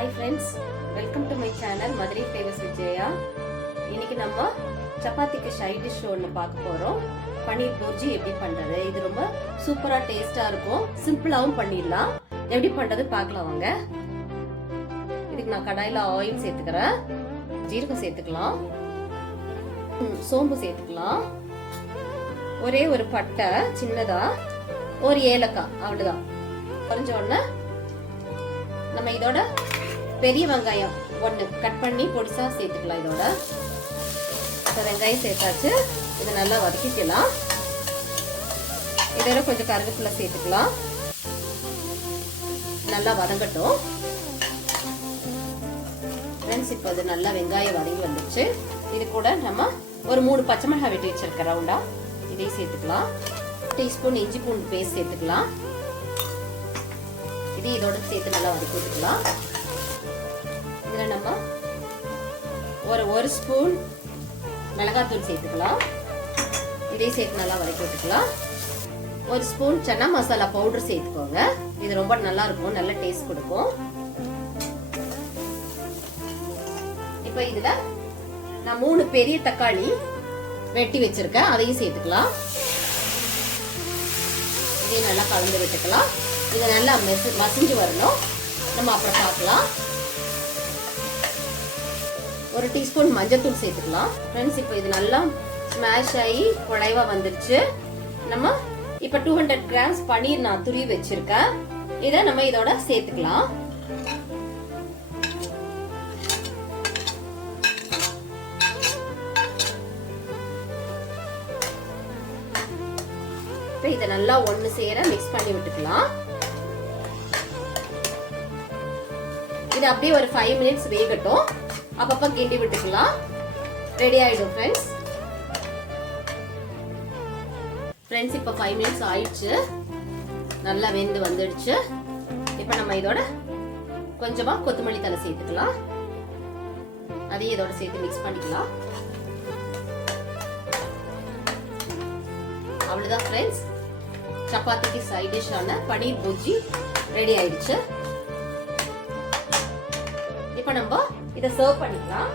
Hi friends, welcome to my channel Madurai Flavors with Jaya. இன்னைக்கு நம்ம சப்பாத்திக்கு side dish ஒன்னு பார்க்க போறோம். பன்னீர் புர்ஜி எப்படி பண்றது? இது ரொம்ப சூப்பரா டேஸ்டா இருக்கும். சிம்பிளாவும் பண்ணிடலாம். எப்படி பண்றது பார்க்கலாம் வாங்க. இதுக்கு நான் கடாயில ஆயில் சேர்த்துக்கிறேன். ஜீரகம் சேர்த்துக்கலாம். சோம்பு சேர்த்துக்கலாம். ஒரே ஒரு பட்டை சின்னதா, ஒரு ஏலக்காய் அவ்வளவுதான். கொஞ்ச உடனே நம்ம இதோட பெரிய வெங்காயம் ஒன்று கட் பண்ணி பொடிசா சேர்த்துக்கலாம். இதோட வெங்காயம் சேர்த்தாச்சு. இதை நல்லா வதக்கிக்கலாம். இதோட கொஞ்சம் கருவேப்பிலை சேர்த்துக்கலாம். நல்லா வதங்கட்டும். ஃப்ரெண்ட்ஸ், இப்போ இது நல்லா வெங்காயம் வதங்கி வந்துச்சு. இது கூட நம்ம ஒரு 3 பச்சை மிளகாய் வெட்டி வச்சிருக்க ரவுண்டா இதையும் சேர்த்துக்கலாம். டீஸ்பூன் இஞ்சி பூண்டு பேஸ்ட் சேர்த்துக்கலாம். இது இதோட சேர்த்து நல்லா வதக்கி விட்டுக்கலாம். இதுல நம்ம ஒரு ஸ்பூன் மிளகாத்தூள் சேர்த்துக்கலாம். இதையும் சேர்த்து நல்லா வதக்கி விட்டுக்கலாம். ஒரு ஸ்பூன் சன்னா மசாலா பவுடர் சேர்த்துக்கோங்க. இது ரொம்ப நல்லா இருக்கும், நல்ல டேஸ்ட் கொடுக்கும். இப்போ இதுல நான் 3 பெரிய தக்காளி வெட்டி வச்சிருக்கேன், அதையும் சேர்த்துக்கலாம். இதையும் நல்லா கலந்து விட்டுக்கலாம். இது நல்லா மசிஞ்சு வரணும். நம்ம அப்புறம் பார்க்கலாம். ஒரு டீஸ்பூன் மஞ்சள்தூள் சேர்த்துக்கலாம். ஃப்ரெண்ட்ஸ், இப்போ இது நல்லா ஸ்மாஷ் ஆகி குழைவா வந்துருச்சு. நம்ம இப்போ 200 கிராம்ஸ் பன்னீர் நான் துருவி வச்சிருக்கேன். இதை நம்ம இதோட சேர்த்துக்கலாம். இதை நல்லா ஒண்ணு சேர மிக்ஸ் பண்ணி விட்டுக்கலாம். இது அப்படியே ஒரு 5 மினிட்ஸ் வேகட்டும். அப்பப்ப கிண்டி விட்டுக்கலாம். ரெடி ஆயிடும் ஃப்ரெண்ட்ஸ். இப்போ 5 மினிட்ஸ் ஆயிடுச்சு. நல்லா வெந்து வந்துடுச்சு. இப்போ நம்ம இதோட கொஞ்சமா கொத்தமல்லி தழை சேர்த்துக்கலாம். அதையும் இதோட சேர்த்து மிக்ஸ் பண்ணிக்கலாம். அவ்வளவுதான் ஃப்ரெண்ட்ஸ், சப்பாத்திக்கு சைட் டிஷ் ஆன பன்னீர் புர்ஜி ரெடி ஆயிடுச்சு. இப்போ நம்ம இதை சர்வ் பண்ணிக்கலாம்.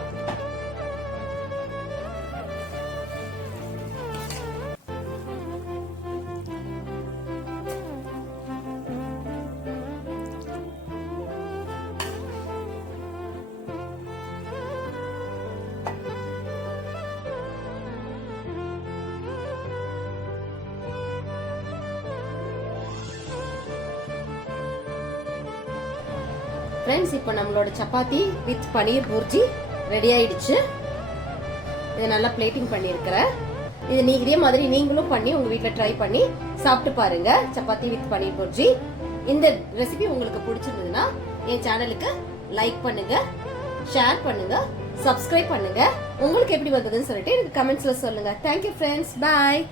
ஃப்ரெண்ட்ஸ், இப்போ நம்மளோட சப்பாத்தி வித் பன்னீர் புர்ஜி ரெடி ஆயிடுச்சு. இதை நல்லா பிளேட்டிங் பண்ணியிருக்கிறேன். இது இதே மாதிரி நீங்களும் பண்ணி உங்க வீட்டில் ட்ரை பண்ணி சாப்பிட்டு பாருங்க. சப்பாத்தி வித் பன்னீர் புர்ஜி. இந்த ரெசிபி உங்களுக்கு பிடிச்சிருந்ததுன்னா என் சேனலுக்கு லைக் பண்ணுங்க, ஷேர் பண்ணுங்க, சப்ஸ்கிரைப் பண்ணுங்க. உங்களுக்கு எப்படி வந்ததுன்னு சொல்லிட்டு எனக்கு கமெண்ட்ஸ்ல சொல்லுங்க. தேங்க்யூ ஃப்ரெண்ட்ஸ், பாய்.